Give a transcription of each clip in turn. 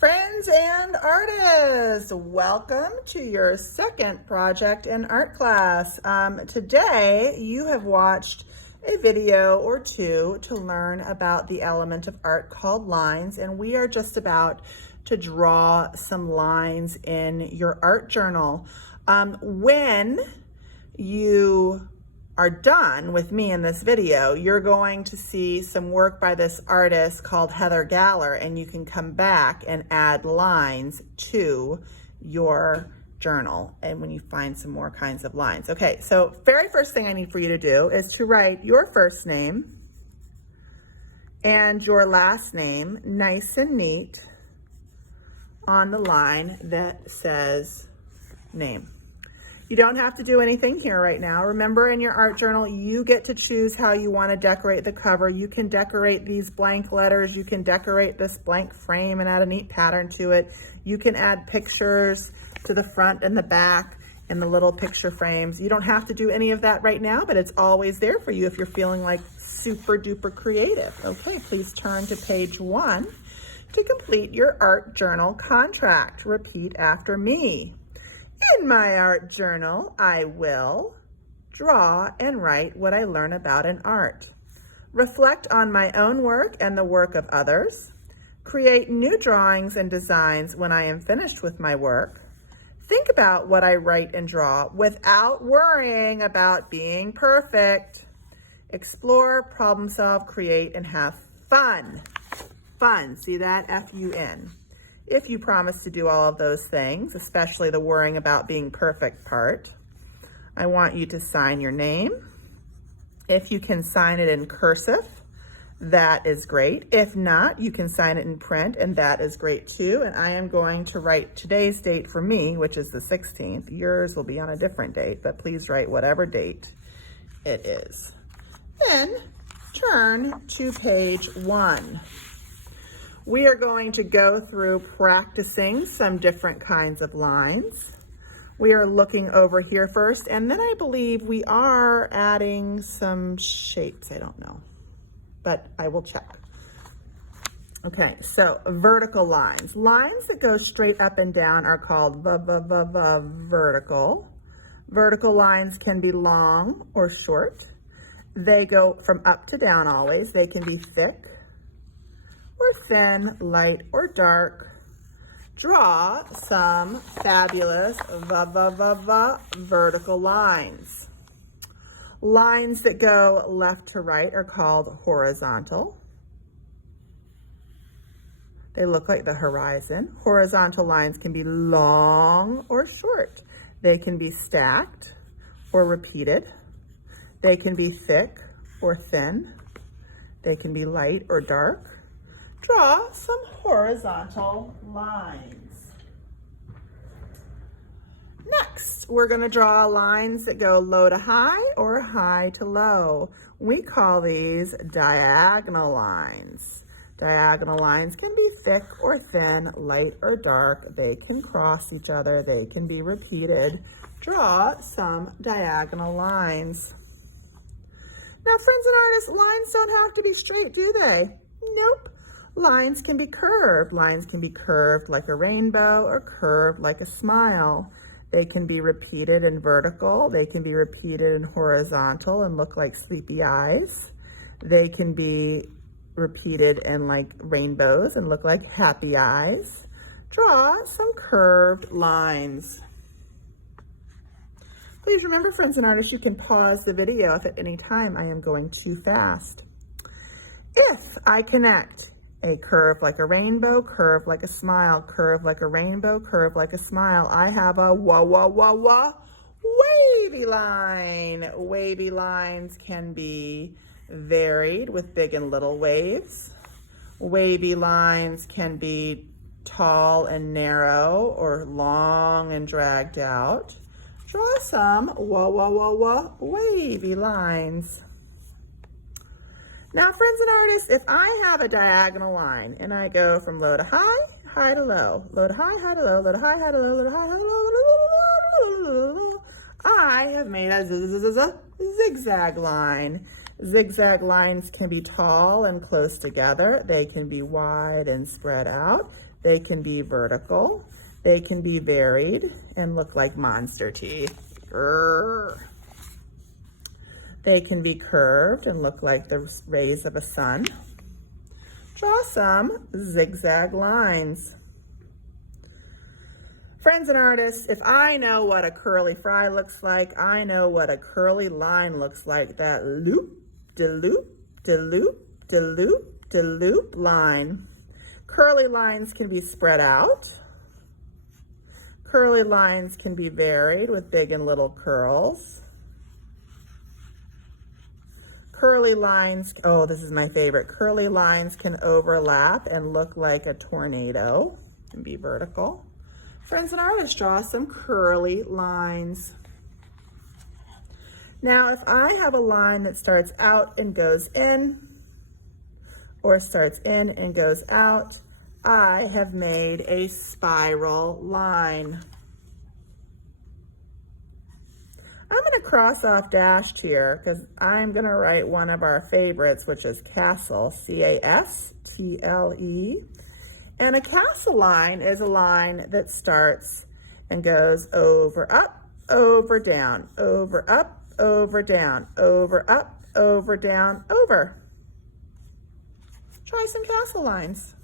Friends and artists, welcome to your second project in art class. Today you have watched a video or two to learn about the element of art called lines, and we are just about to draw some lines in your art journal. When you are done with me in this video, you're going to see some work by this artist called Heather Galler, and you can come back and add lines to your journal and when you find some more kinds of lines. Okay, so very first thing I need for you to do is to write your first name and your last name nice and neat on the line that says name. You don't have to do anything here right now. Remember, in your art journal, you get to choose how you want to decorate the cover. You can decorate these blank letters. You can decorate this blank frame and add a neat pattern to it. You can add pictures to the front and the back and the little picture frames. You don't have to do any of that right now, but it's always there for you if you're feeling like super duper creative. Okay, please turn to page 1 to complete your art journal contract. Repeat after me. In my art journal, I will draw and write what I learn about in art, reflect on my own work and the work of others, create new drawings and designs when I am finished with my work, think about what I write and draw without worrying about being perfect, explore, problem solve, create, and have fun. Fun, see that? F-U-N. If you promise to do all of those things, especially the worrying about being perfect part, I want you to sign your name. If you can sign it in cursive, that is great. If not, you can sign it in print, and that is great too. And I am going to write today's date for me, which is the 16th. Yours will be on a different date, but please write whatever date it is. Then turn to page 1. We are going to go through practicing some different kinds of lines. We are looking over here first, and then I believe we are adding some shapes. I don't know, but I will check. Okay, so vertical lines. Lines that go straight up and down are called vertical. Vertical lines can be long or short. They go from up to down always. They can be thick or thin, light or dark. Draw some fabulous vertical lines. Lines that go left to right are called horizontal. They look like the horizon. Horizontal lines can be long or short. They can be stacked or repeated. They can be thick or thin. They can be light or dark. Draw some horizontal lines. Next, we're going to draw lines that go low to high or high to low. We call these diagonal lines. Diagonal lines can be thick or thin, light or dark. They can cross each other. They can be repeated. Draw some diagonal lines. Now, friends and artists, lines don't have to be straight, do they? Nope. Lines can be curved. Lines can be curved like a rainbow or curved like a smile. They can be repeated in vertical. They can be repeated in horizontal and look like sleepy eyes. They can be repeated in like rainbows and look like happy eyes. Draw some curved lines. Please remember, friends and artists, you can pause the video if at any time I am going too fast. If I connect a curve like a rainbow, curve like a smile, curve like a rainbow, curve like a smile, I have a wavy line. Wavy lines can be varied with big and little waves. Wavy lines can be tall and narrow or long and dragged out. Draw some wavy lines. Now, friends and artists, if I have a diagonal line and I go from low to high, high to low, low to high, high to low, low to high, high to low, low to high, high to low, I have made a zigzag line. Zigzag lines can be tall and close together. They can be wide and spread out. They can be vertical. They can be varied and look like monster teeth. Grr. They can be curved and look like the rays of a sun. Draw some zigzag lines. Friends and artists, if I know what a curly fry looks like, I know what a curly line looks like. That loop, de loop, de loop, de loop, de loop line. Curly lines can be spread out. Curly lines can be varied with big and little curls. Curly lines, oh, this is my favorite. Curly lines can overlap and look like a tornado. Can be vertical. Friends and artists, draw some curly lines. Now, if I have a line that starts out and goes in, or starts in and goes out, I have made a spiral line. I'm going to cross off dashed here because I'm going to write one of our favorites, which is castle, C-A-S-T-L-E. And a castle line is a line that starts and goes over, up, over, down, over, up, over, down, over, up, over, down, over. Try some castle lines.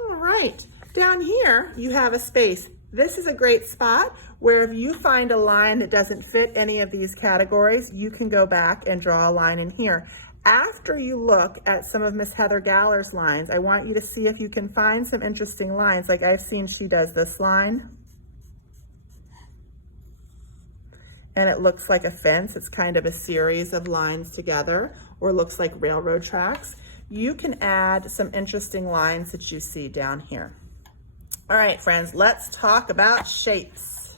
All right, down here you have a space. This is a great spot where if you find a line that doesn't fit any of these categories, you can go back and draw a line in here. After you look at some of Miss Heather Galler's lines, I want you to see if you can find some interesting lines. Like I've seen she does this line. And it looks like a fence. It's kind of a series of lines together, or looks like railroad tracks. You can add some interesting lines that you see down here. All right, friends, let's talk about shapes.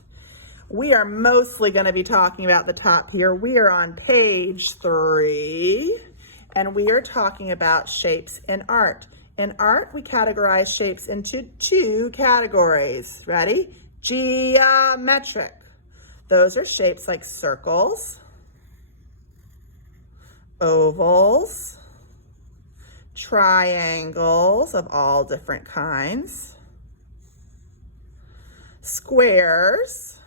We are mostly going to be talking about the top here. We are on page 3, and we are talking about shapes in art. In art, we categorize shapes into 2 categories. Ready? Geometric. Those are shapes like circles, ovals, triangles of all different kinds, squares.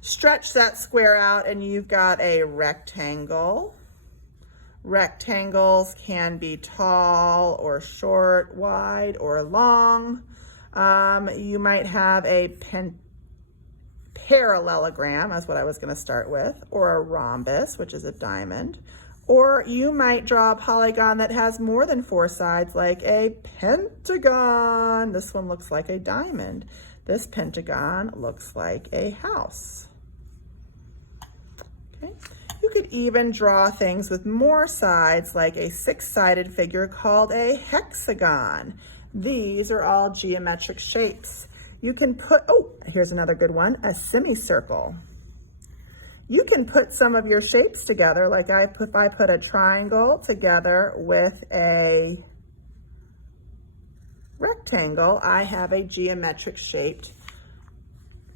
Stretch that square out and you've got a rectangle. Rectangles can be tall or short, wide or long. You might have a parallelogram, that's what I was going to start with, or a rhombus, which is a diamond. Or you might draw a polygon that has more than 4 sides, like a pentagon. This one looks like a diamond. This pentagon looks like a house. Okay. You could even draw things with more sides, like a 6-sided figure called a hexagon. These are all geometric shapes. You can put, oh, here's another good one, a semicircle. You can put some of your shapes together, like if I put a triangle together with a rectangle, I have a geometric shaped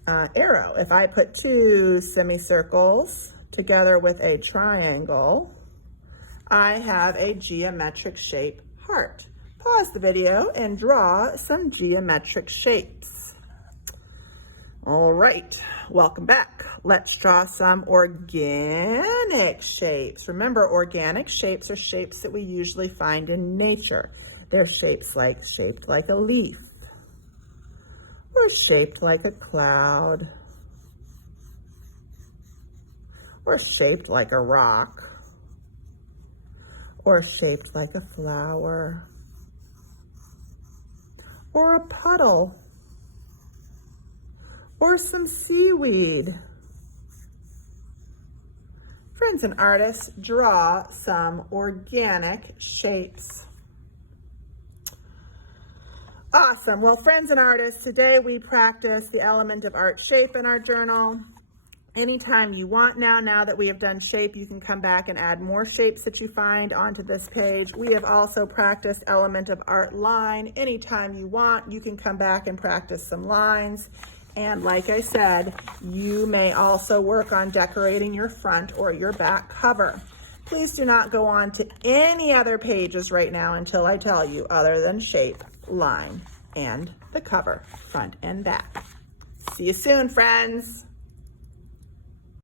arrow. If I put 2 semicircles together with a triangle, I have a geometric shape heart. Pause the video and draw some geometric shapes. All right, welcome back. Let's draw some organic shapes. Remember, organic shapes are shapes that we usually find in nature. They're shaped like a leaf, or shaped like a cloud, or shaped like a rock, or shaped like a flower, or a puddle, or some seaweed. Friends and artists, draw some organic shapes. Awesome. Well, friends and artists, today we practice the element of art shape in our journal. Anytime you want now that we have done shape, you can come back and add more shapes that you find onto this page. We have also practiced element of art line. Anytime you want, you can come back and practice some lines. And like I said, you may also work on decorating your front or your back cover. Please do not go on to any other pages right now until I tell you, other than shape, line, and the cover, front and back. See you soon, friends.